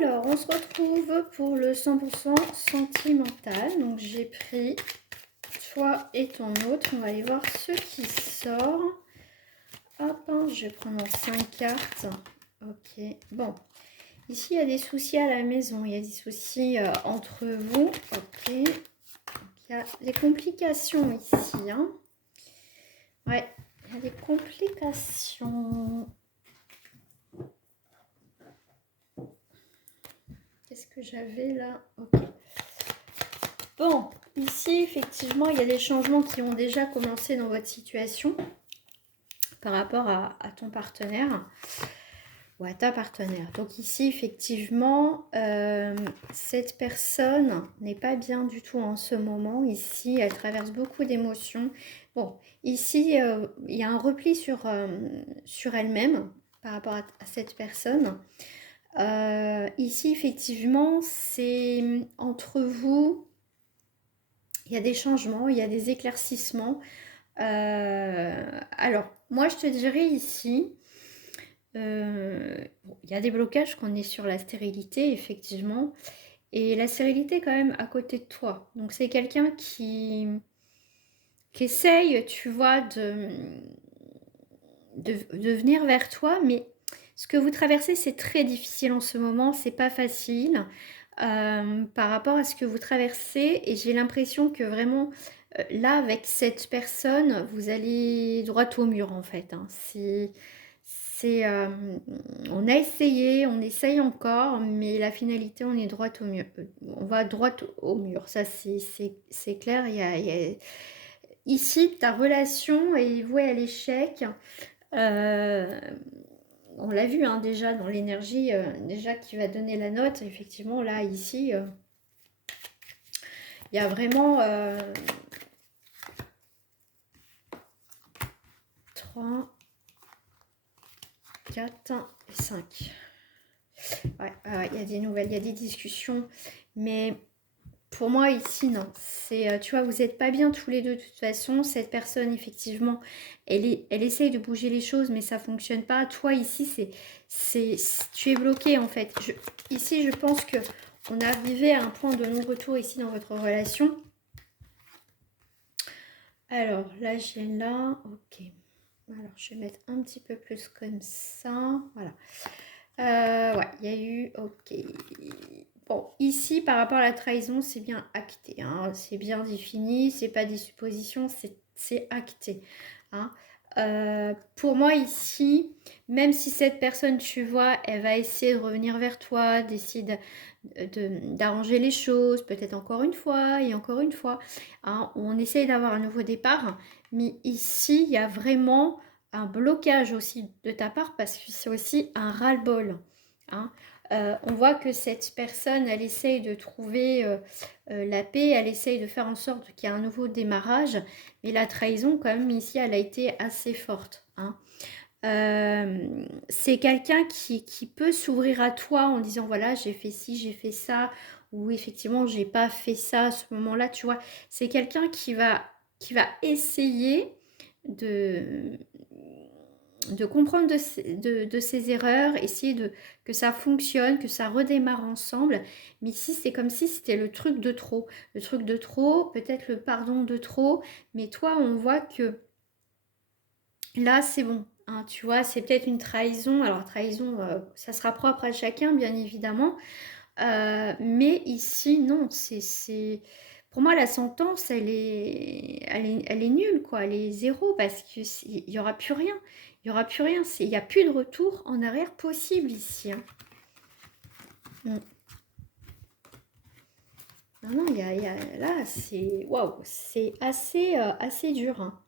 Alors, on se retrouve pour le 100% sentimental. Donc, j'ai pris toi et ton autre. On va aller voir ce qui sort. Hop, hein, je vais prendre 5 cartes. Ok, bon. Ici, il y a des soucis à la maison. Il y a des soucis entre vous. Ok. Donc, il y a des complications ici. Hein. Ouais, il y a des complications. Qu'est-ce que j'avais là? Ok. Bon, ici, effectivement, il y a des changements qui ont déjà commencé dans votre situation par rapport à ton partenaire ou à ta partenaire. Donc ici, effectivement, cette personne n'est pas bien du tout en ce moment. Ici, elle traverse beaucoup d'émotions. Bon, ici, il y a un repli sur elle-même par rapport à cette personne. Ici, effectivement, c'est entre vous, il y a des changements, il y a des éclaircissements. Alors, moi, je te dirais ici, il y a des blocages qu'on est sur la stérilité, effectivement. Et la stérilité, quand même, à côté de toi. Donc, c'est quelqu'un qui essaye, tu vois, de venir vers toi, mais ce que vous traversez, c'est très difficile en ce moment, c'est pas facile par rapport à ce que vous traversez, et j'ai l'impression que vraiment là, avec cette personne, vous allez droit au mur en fait. Hein. On a essayé, on essaye encore, mais la finalité, on est droit au mur. On va droit au mur, ça c'est clair. Ici, ta relation est vouée à l'échec. Euh, on l'a vu hein, déjà dans l'énergie déjà qui va donner la note. Effectivement, là, ici, il y a vraiment 3, 4 et 5. Ouais, il y a des nouvelles, il y a des discussions, mais pour moi ici non, c'est tu vois, vous n'êtes pas bien tous les deux de toute façon. Cette personne effectivement, elle essaye de bouger les choses, mais ça fonctionne pas. Toi ici, tu es bloqué en fait. Ici, je pense que on est arrivé à un point de non-retour ici dans votre relation. Alors là, j'ai là, ok. Alors je vais mettre un petit peu plus comme ça, voilà. Ouais, il y a eu, ok. Bon, ici, par rapport à la trahison, c'est bien acté. Hein, c'est bien défini, c'est pas des suppositions, c'est acté. Hein. Pour moi, ici, même si cette personne, tu vois, elle va essayer de revenir vers toi, d'essayer d'arranger les choses, peut-être encore une fois et encore une fois. Hein, on essaye d'avoir un nouveau départ, mais ici, il y a vraiment un blocage aussi de ta part parce que c'est aussi un ras-le-bol. Hein. On voit que cette personne, elle essaye de trouver la paix, elle essaye de faire en sorte qu'il y ait un nouveau démarrage, mais la trahison, quand même, ici, elle a été assez forte. Hein. C'est quelqu'un qui peut s'ouvrir à toi en disant voilà, j'ai fait ci, j'ai fait ça, ou effectivement, j'ai pas fait ça à ce moment-là, tu vois. C'est quelqu'un qui va essayer de comprendre de ses erreurs, essayer que ça fonctionne, que ça redémarre ensemble. Mais ici, c'est comme si c'était le truc de trop. Le truc de trop, peut-être le pardon de trop. Mais toi, on voit que là, c'est bon. Hein, tu vois, c'est peut-être une trahison. Alors, trahison, ça sera propre à chacun, bien évidemment. Mais ici, non. Pour moi, la sentence, elle est nulle, quoi. Elle est zéro parce qu'il n'y aura plus rien. Il n'y aura plus rien. Il n'y a plus de retour en arrière possible ici. Hein. Non, non, là, c'est waouh, c'est assez dur. Hein.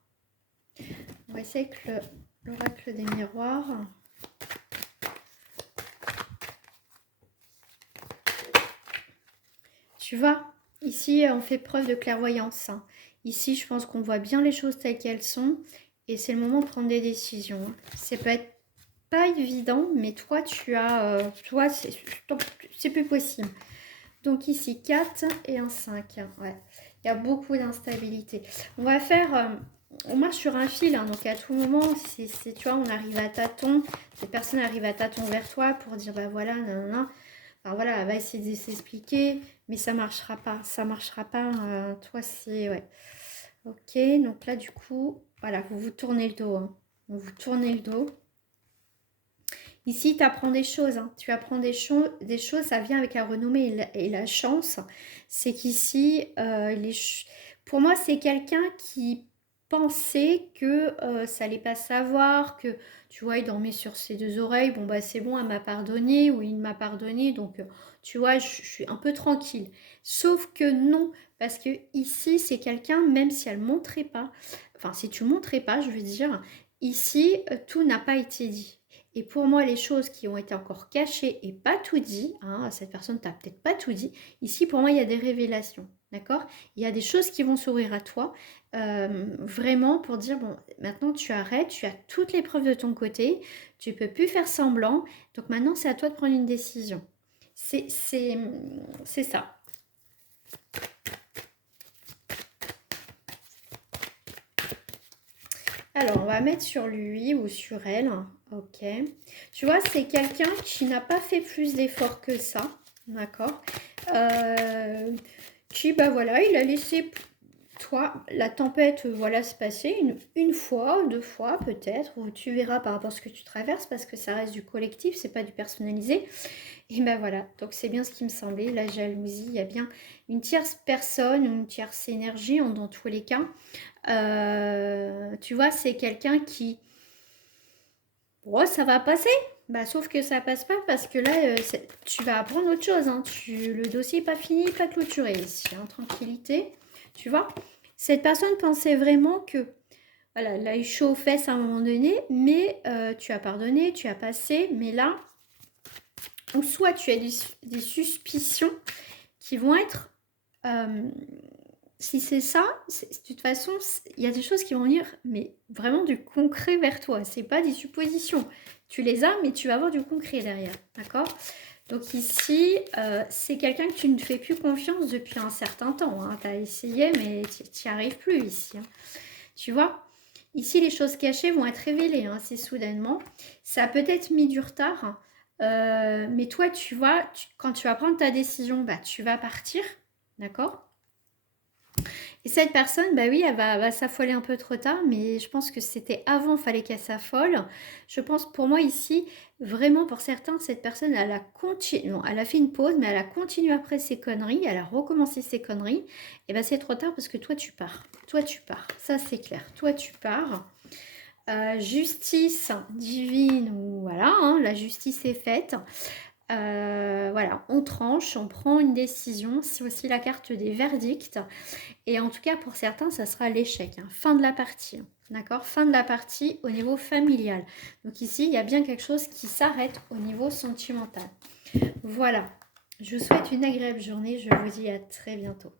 On va essayer avec l'oracle des miroirs. Tu vois, ici, on fait preuve de clairvoyance. Hein. Ici, je pense qu'on voit bien les choses telles qu'elles sont. Et c'est le moment de prendre des décisions. Ça peut être pas évident, mais toi, toi, c'est plus possible. Donc ici, 4 et un 5. Ouais. Il y a beaucoup d'instabilité. On va faire... on marche sur un fil, hein, donc à tout moment, tu vois, on arrive à tâtons. Cette personne arrive à tâtons vers toi pour dire, bah voilà, nanana. Alors voilà, elle va essayer de s'expliquer, mais ça marchera pas. Ça marchera pas. Toi, c'est... Ouais. Ok, donc là, du coup, voilà, vous vous tournez le dos. Hein. Vous vous tournez le dos. Ici, tu apprends des choses. Hein. Tu apprends des choses, ça vient avec la renommée et la chance. C'est qu'ici, pour moi, c'est quelqu'un qui pensait que ça allait pas savoir, que tu vois, il dormait sur ses deux oreilles. Bon, bah c'est bon, elle m'a pardonné ou il m'a pardonné. Donc, tu vois, je suis un peu tranquille. Sauf que non, parce que ici, c'est quelqu'un, même si elle montrait pas, enfin, si tu montrais pas, je veux dire, ici, tout n'a pas été dit. Et pour moi, les choses qui ont été encore cachées et pas tout dit, hein, cette personne t'a peut-être pas tout dit, ici pour moi il y a des révélations, d'accord? Il y a des choses qui vont s'ouvrir à toi, vraiment pour dire, bon, maintenant tu arrêtes, tu as toutes les preuves de ton côté, tu peux plus faire semblant, donc maintenant c'est à toi de prendre une décision. C'est ça. Alors, on va mettre sur lui ou sur elle. Ok. Tu vois, c'est quelqu'un qui n'a pas fait plus d'efforts que ça. D'accord. Qui, bah voilà, il a laissé, toi, la tempête, voilà, se passer une fois, deux fois peut-être. Ou tu verras par rapport à ce que tu traverses parce que ça reste du collectif, c'est pas du personnalisé. Et ben voilà, donc c'est bien ce qui me semblait, la jalousie, il y a bien une tierce personne, une tierce énergie dans tous les cas. Tu vois, c'est quelqu'un qui... Oh, ça va passer. Bah, sauf que ça passe pas parce que là, tu vas apprendre autre chose. Hein. Le dossier n'est pas fini, pas clôturé ici. Hein. Tranquillité. Tu vois, cette personne pensait vraiment que... Voilà, elle a eu chaud aux fesses à un moment donné, mais tu as pardonné, tu as passé, mais là, ou soit tu as des suspicions qui vont être... si c'est ça, de toute façon, il y a des choses qui vont venir, mais vraiment du concret vers toi. C'est pas des suppositions. Tu les as, mais tu vas avoir du concret derrière. D'accord? Donc ici, c'est quelqu'un que tu ne fais plus confiance depuis un certain temps. Hein. Tu as essayé, mais tu n'y arrives plus ici. Hein. Tu vois? Ici, les choses cachées vont être révélées assez soudainement. Ça a peut-être mis du retard. Mais toi, tu vois, quand tu vas prendre ta décision, bah, tu vas partir. D'accord? Et cette personne, bah oui, elle va s'affoler un peu trop tard, mais je pense que c'était avant, il fallait qu'elle s'affole. Je pense pour moi ici, vraiment pour certains, cette personne, elle a fait une pause, mais elle a continué après ses conneries, elle a recommencé ses conneries. Et bah c'est trop tard parce que toi tu pars. Toi tu pars, ça c'est clair. Toi tu pars. Justice divine, ou voilà, hein, la justice est faite. Voilà, on tranche, on prend une décision. C'est aussi la carte des verdicts. Et en tout cas, pour certains, ça sera l'échec. Hein. Fin de la partie. Hein. D'accord? Fin de la partie au niveau familial. Donc ici, il y a bien quelque chose qui s'arrête au niveau sentimental. Voilà. Je vous souhaite une agréable journée. Je vous dis à très bientôt.